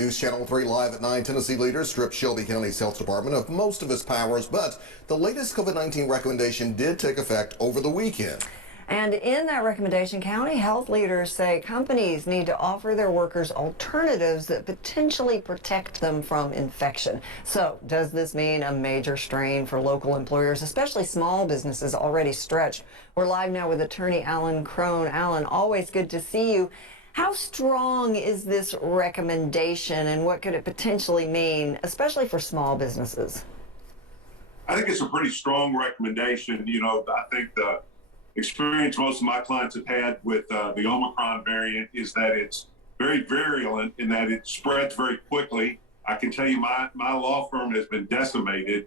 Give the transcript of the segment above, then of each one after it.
News Channel 3 live at 9. Tennessee leaders stripped Shelby County's health department of most of its powers, but the latest COVID-19 recommendation did take effect over the weekend. And in that recommendation, county health leaders say companies need to offer their workers alternatives that potentially protect them from infection. So does this mean a major strain for local employers, especially small businesses already stretched? We're live now with attorney Alan Crone. Alan, always good to see you. How strong is this recommendation and what could it potentially mean, especially for small businesses? I think it's a pretty strong recommendation. I think the experience most of my clients have had with the Omicron variant is that it's very virulent in that it spreads very quickly. I can tell you my law firm has been decimated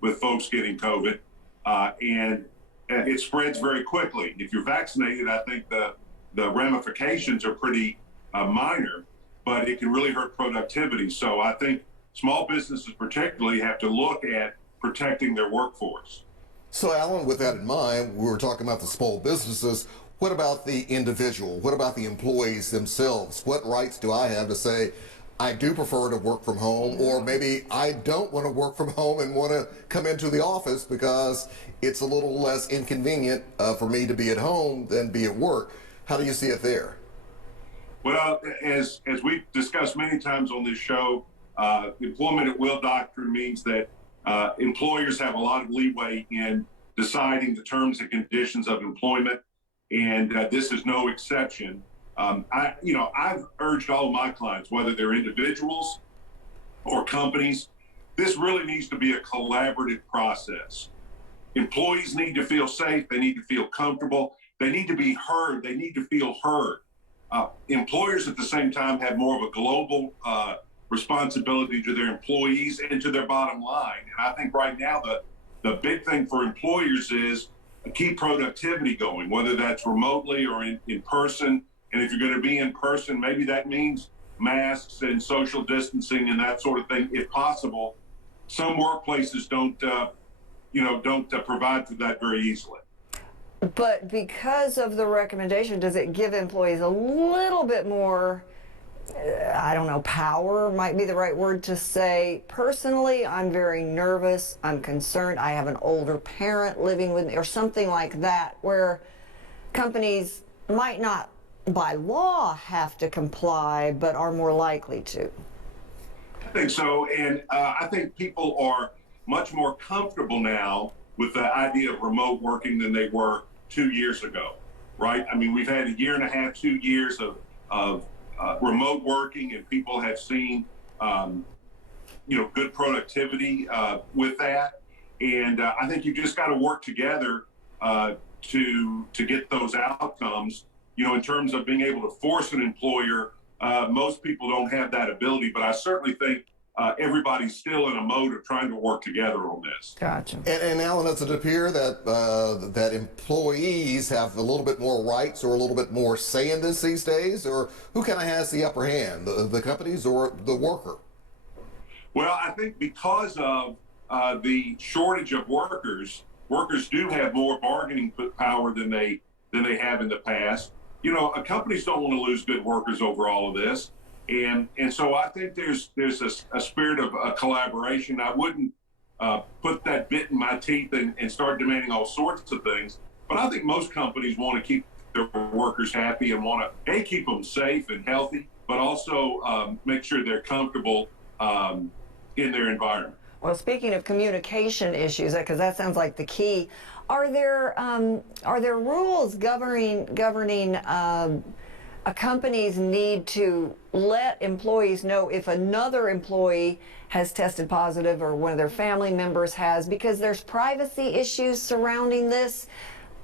with folks getting COVID, and it spreads very quickly. If you're vaccinated, I think the ramifications are pretty minor, but it can really hurt productivity. So I think small businesses particularly have to look at protecting their workforce. So, Alan, with that in mind, we were talking about the small businesses. What about the individual? What about the employees themselves? What rights do I have to say, I do prefer to work from home, or maybe I don't want to work from home and want to come into the office because it's a little less inconvenient for me to be at home than be at work? How do you see it there? Well, as we've discussed many times on this show, employment at will doctrine means that employers have a lot of leeway in deciding the terms and conditions of employment, and this is no exception. I've urged all of my clients, whether they're individuals or companies, this really needs to be a collaborative process. Employees need to feel safe. They need to feel comfortable. They need to be heard. They need to feel heard. Employers at the same time have more of a global responsibility to their employees and to their bottom line. And I think right now the big thing for employers is keep productivity going, whether that's remotely or in person. And if you're going to be in person, maybe that means masks and social distancing and that sort of thing, if possible. Some workplaces don't provide for that very easily. But because of the recommendation, does it give employees a little bit more, I don't know, power might be the right word to say? Personally, I'm very nervous. I'm concerned. I have an older parent living with me or something like that, where companies might not by law have to comply, but are more likely to. I think so. And I think people are much more comfortable now with the idea of remote working than they were 2 years ago, right? I mean, we've had a year and a half, 2 years of remote working, and people have seen, good productivity with that. And I think you just got to work together to get those outcomes. In terms of being able to force an employer, most people don't have that ability, but I certainly think everybody's still in a mode of trying to work together on this. Gotcha. And Alan, does it appear that that employees have a little bit more rights or a little bit more say in this these days? Or who kind of has the upper hand, the companies or the worker? Well, I think because of the shortage of workers do have more bargaining power than they have in the past. Companies don't want to lose good workers over all of this. And so I think there's a spirit of collaboration. I wouldn't put that bit in my teeth and start demanding all sorts of things. But I think most companies want to keep their workers happy and want to, keep them safe and healthy, but also make sure they're comfortable in their environment. Well, speaking of communication issues, because that sounds like the key, are there rules governing a company's need to let employees know if another employee has tested positive or one of their family members has, because there's privacy issues surrounding this?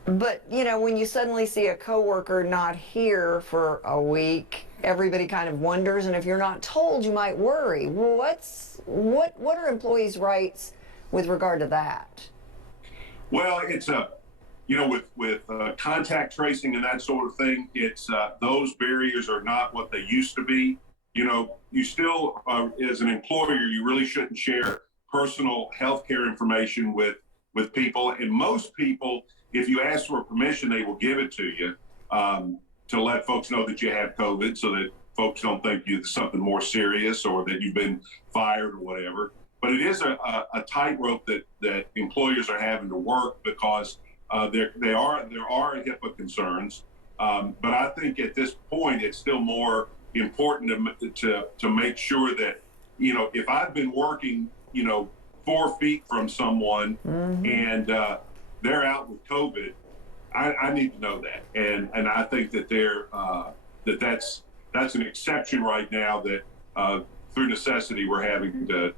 But, when you suddenly see a coworker not here for a week, everybody kind of wonders, and if you're not told, you might worry. What are employees' rights with regard to that? Well, it's with contact tracing and that sort of thing, it's those barriers are not what they used to be. You still, as an employer, you really shouldn't share personal healthcare information with people. And most people, if you ask for permission, they will give it to you to let folks know that you have COVID, so that folks don't think you something more serious or that you've been fired or whatever. But it is a tightrope that employers are having to work because there are HIPAA concerns. But I think at this point it's still more important to make sure that, you know, if I've been working, you know, 4 feet from someone and they're out with COVID, I need to know that, and I think that that's an exception right now that through necessity we're having to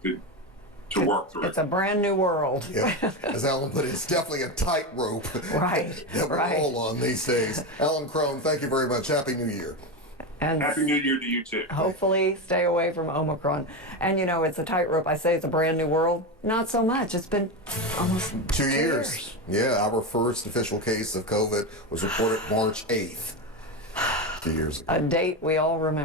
work through. It's a brand new world. Yeah, as Alan put it, it's definitely a tightrope Right. that we're Right. all on these days. Alan Crone, thank you very much. Happy New Year. And Happy New Year to you too. hopefully stay away from Omicron. And you know, it's a tightrope. I say it's a brand new world. Not so much. It's been almost 2 years. Yeah, our first official case of COVID was reported March 8th, 2 years ago. A date we all remember.